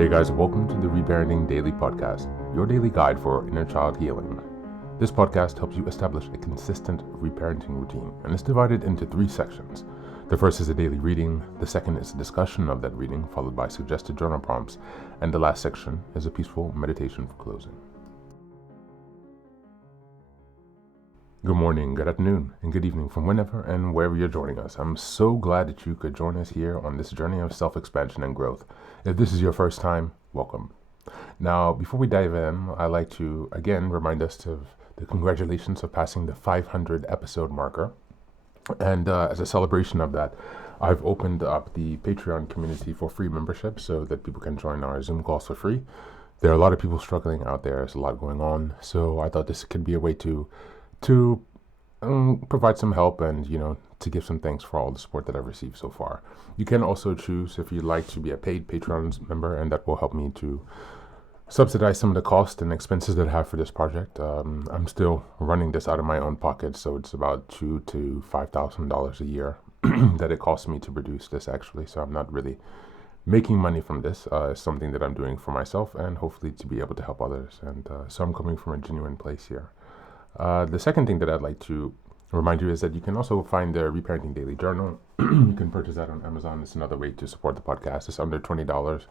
Hey guys, welcome to the Reparenting Daily podcast, your daily guide for inner child healing. This podcast helps you establish a consistent reparenting routine, and it's divided into 3 sections. The first is a daily reading, the second is a discussion of that reading, followed by suggested journal prompts, and the last section is a peaceful meditation for closing. Good morning, good afternoon, and good evening from whenever and wherever you're joining us. I'm so glad that you could join us here on this journey of self-expansion and growth. If this is your first time, welcome. Now, before we dive in, I'd like to again remind us of the congratulations of passing the 500 episode marker. And as a celebration of that, I've opened up the Patreon community for free membership so that people can join our Zoom calls for free. There are a lot of people struggling out there. There's a lot going on. So I thought this could be a way to provide some help and, to give some thanks for all the support that I've received so far. You can also choose if you'd like to be a paid Patreon member, and that will help me to subsidize some of the costs and expenses that I have for this project. I'm still running this out of my own pocket, so it's about $2,000 to $5,000 a year that it costs me to produce this actually. So I'm not really making money from this. It's something that I'm doing for myself and hopefully to be able to help others. And so I'm coming from a genuine place here. The second thing that I'd like to remind you is that you can also find the Reparenting Daily Journal. You can purchase that on Amazon. It's another way to support the podcast. It's under $20.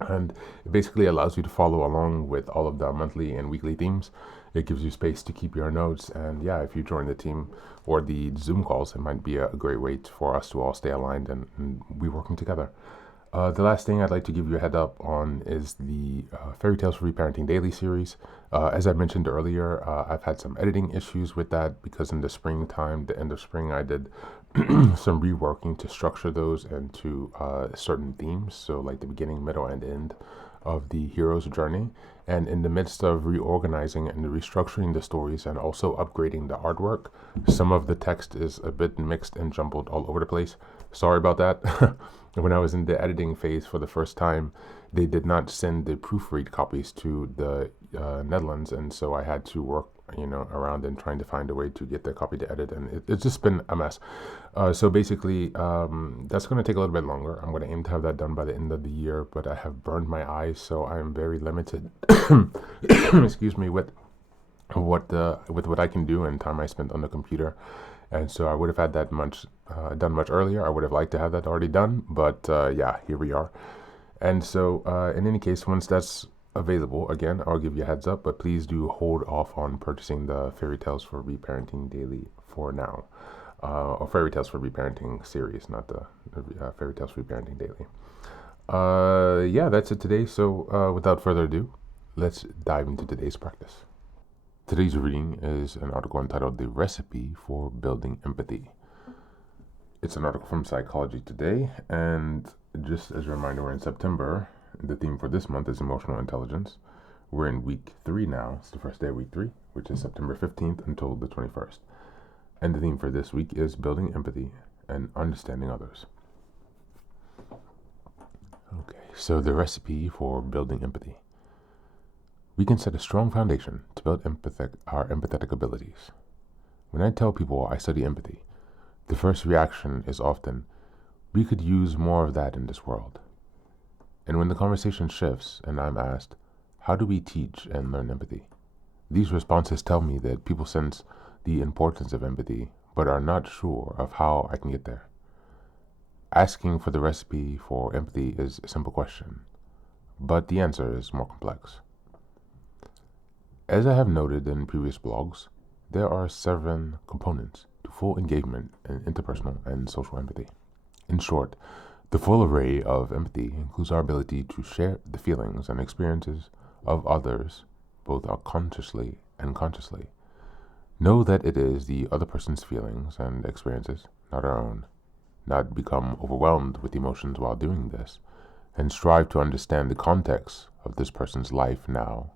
And it basically allows you to follow along with all of the monthly and weekly themes. It gives you space to keep your notes. And yeah, if you join the team or the Zoom calls, it might be a great way for us to all stay aligned and be working together. The last thing I'd like to give you a head up on is the Fairy Tales for Reparenting Daily series. As I mentioned earlier, I've had some editing issues with that because in the springtime, the end of spring, I did some reworking to structure those into certain themes. So like the beginning, middle, and end of the hero's journey. And in the midst of reorganizing and restructuring the stories and also upgrading the artwork, some of the text is a bit mixed and jumbled all over the place. Sorry about that. When I was in the editing phase for the first time, they did not send the proofread copies to the Netherlands, and so I had to work, around and trying to find a way to get the copy to edit, and it's just been a mess. So basically, that's going to take a little bit longer. I'm going to aim to have that done by the end of the year, but I have burned my eyes, so I am very limited. Excuse me, with what I can do and time I spent on the computer. And so I would have had that done much earlier. I would have liked to have that already done, but here we are. And so in any case, once that's available, again, I'll give you a heads up, but please do hold off on purchasing the Fairy Tales for Reparenting Daily for now. Or Fairy Tales for Reparenting series, not the Fairy Tales for Reparenting Daily. That's it today. So without further ado, let's dive into today's practice. Today's reading is an article entitled The Recipe for Building Empathy. It's an article from Psychology Today, and just as a reminder, we're in September. The theme for this month is emotional intelligence. We're in week 3 now. It's the first day of week 3, which is September 15th until the 21st. And the theme for this week is building empathy and understanding others. Okay, so the recipe for building empathy. We can set a strong foundation to build our empathetic abilities. When I tell people I study empathy, the first reaction is often, we could use more of that in this world. And when the conversation shifts and I'm asked, how do we teach and learn empathy? These responses tell me that people sense the importance of empathy, but are not sure of how I can get there. Asking for the recipe for empathy is a simple question, but the answer is more complex. As I have noted in previous blogs, there are 7 components to full engagement in interpersonal and social empathy. In short, the full array of empathy includes our ability to share the feelings and experiences of others, both consciously and consciously. Know that it is the other person's feelings and experiences, not our own. Not become overwhelmed with emotions while doing this, and strive to understand the context of this person's life now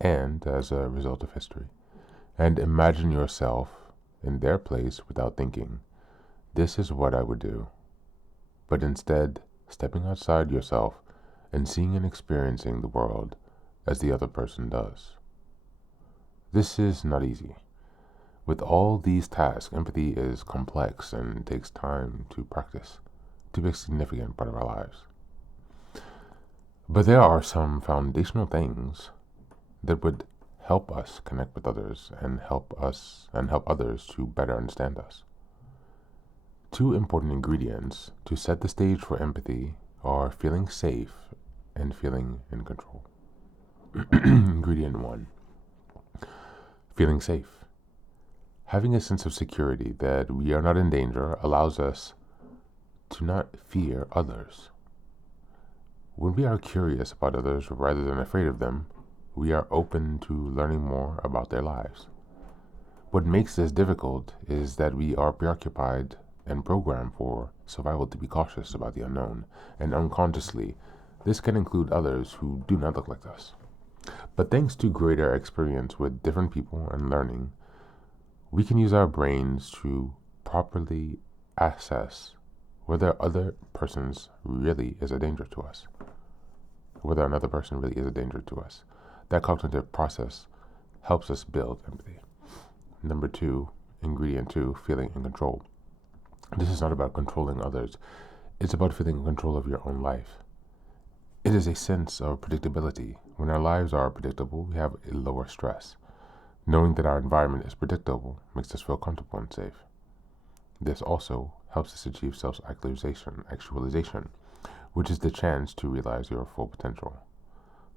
and as a result of history, and imagine yourself in their place without thinking, this is what I would do, but instead stepping outside yourself and seeing and experiencing the world as the other person does. This is not easy. With all these tasks, empathy is complex and takes time to practice to be a significant part of our lives. But there are some foundational things that would help us connect with others and help others to better understand us. Two important ingredients to set the stage for empathy are feeling safe and feeling in control. Ingredient 1. Feeling safe. Having a sense of security that we are not in danger allows us to not fear others. When we are curious about others rather than afraid of them, we are open to learning more about their lives. What makes this difficult is that we are preoccupied and programmed for survival to be cautious about the unknown, and unconsciously, this can include others who do not look like us. But thanks to greater experience with different people and learning, we can use our brains to properly assess whether another person really is a danger to us. That cognitive process helps us build empathy. Number 2, ingredient 2, feeling in control. This is not about controlling others. It's about feeling in control of your own life. It is a sense of predictability. When our lives are predictable, we have a lower stress. Knowing that our environment is predictable makes us feel comfortable and safe. This also helps us achieve self-actualization, which is the chance to realize your full potential.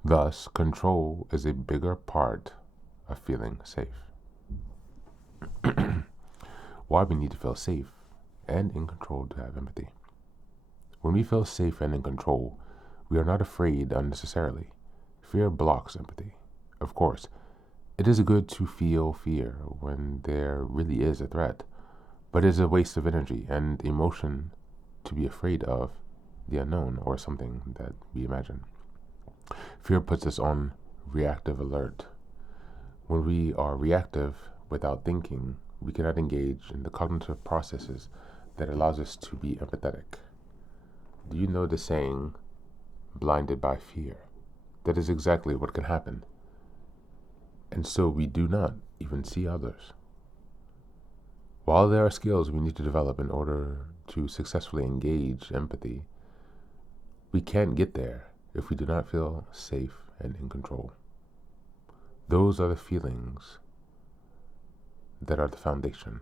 Thus, control is a bigger part of feeling safe. Why we need to feel safe and in control to have empathy. When we feel safe and in control, we are not afraid unnecessarily. Fear blocks empathy. Of course, it is good to feel fear when there really is a threat, but it is a waste of energy and emotion to be afraid of the unknown or something that we imagine. Fear puts us on reactive alert. When we are reactive without thinking, we cannot engage in the cognitive processes that allows us to be empathetic. Do you know the saying, blinded by fear? That is exactly what can happen. And so we do not even see others. While there are skills we need to develop in order to successfully engage empathy, we can't get there if we do not feel safe and in control. Those are the feelings that are the foundation.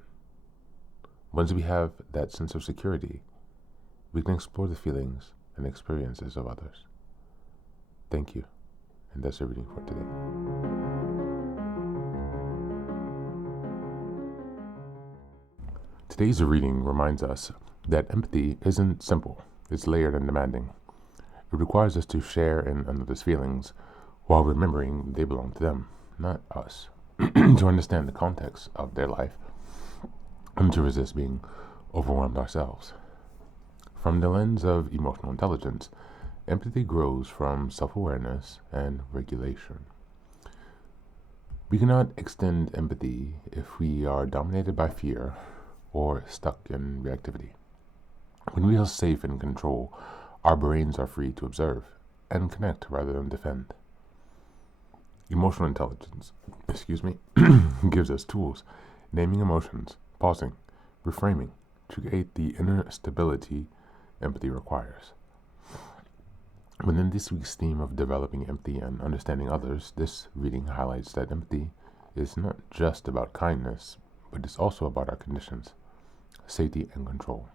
Once we have that sense of security, we can explore the feelings and experiences of others. Thank you, and that's the reading for today. Today's reading reminds us that empathy isn't simple, it's layered and demanding. It requires us to share in another's feelings while remembering they belong to them, not us, to understand the context of their life and to resist being overwhelmed ourselves. From the lens of emotional intelligence, empathy grows from self-awareness and regulation. We cannot extend empathy if we are dominated by fear or stuck in reactivity. When we feel safe and in control, our brains are free to observe and connect rather than defend. Emotional intelligence, gives us tools, naming emotions, pausing, reframing, to create the inner stability empathy requires. Within this week's theme of developing empathy and understanding others, this reading highlights that empathy is not just about kindness, but it's also about our conditions, safety and control.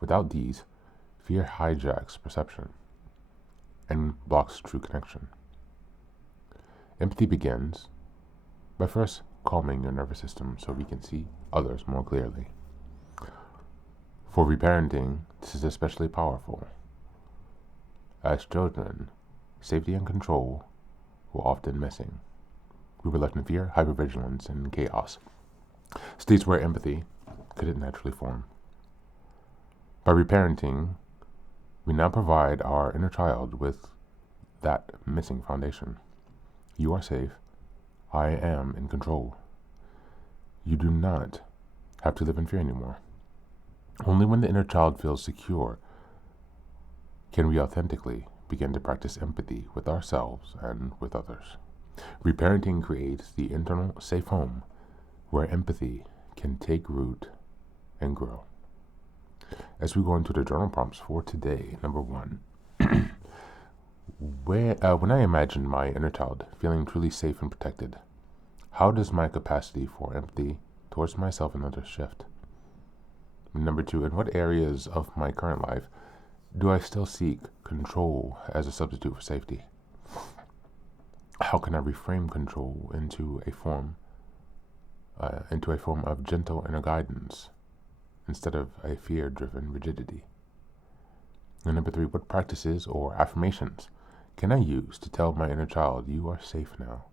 Without these, fear hijacks perception and blocks true connection. Empathy begins by first calming your nervous system so we can see others more clearly. For reparenting, this is especially powerful. As children, safety and control were often missing. We were left in fear, hypervigilance, and chaos, states where empathy couldn't naturally form. By reparenting, we now provide our inner child with that missing foundation. You are safe. I am in control. You do not have to live in fear anymore. Only when the inner child feels secure can we authentically begin to practice empathy with ourselves and with others. Reparenting creates the internal safe home where empathy can take root and grow. As we go into the journal prompts for today, number 1, When I imagine my inner child feeling truly safe and protected, how does my capacity for empathy towards myself and others shift? Number two, in what areas of my current life do I still seek control as a substitute for safety? How can I reframe control into a form of gentle inner guidance instead of a fear-driven rigidity? And number three, what practices or affirmations can I use to tell my inner child, you are safe now?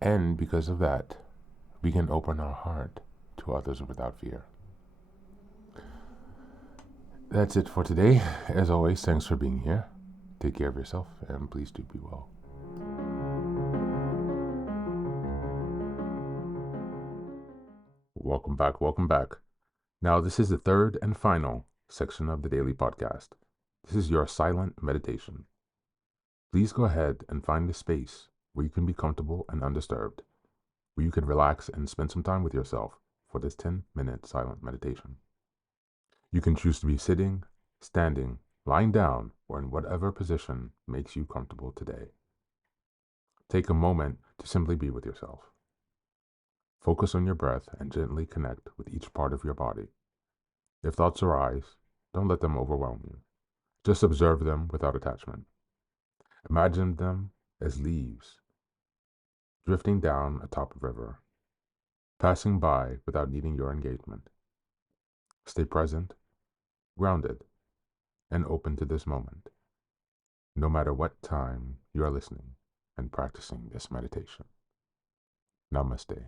And because of that, we can open our heart to others without fear. That's it for today. As always, thanks for being here. Take care of yourself, and please do be well. Welcome back, welcome back. Now, this is the third and final section of the daily podcast. This is your silent meditation. Please go ahead and find a space where you can be comfortable and undisturbed, where you can relax and spend some time with yourself for this 10-minute silent meditation. You can choose to be sitting, standing, lying down, or in whatever position makes you comfortable today. Take a moment to simply be with yourself. Focus on your breath and gently connect with each part of your body. If thoughts arise, don't let them overwhelm you. Just observe them without attachment. Imagine them as leaves drifting down atop a river, passing by without needing your engagement. Stay present, grounded, and open to this moment, no matter what time you are listening and practicing this meditation. Namaste.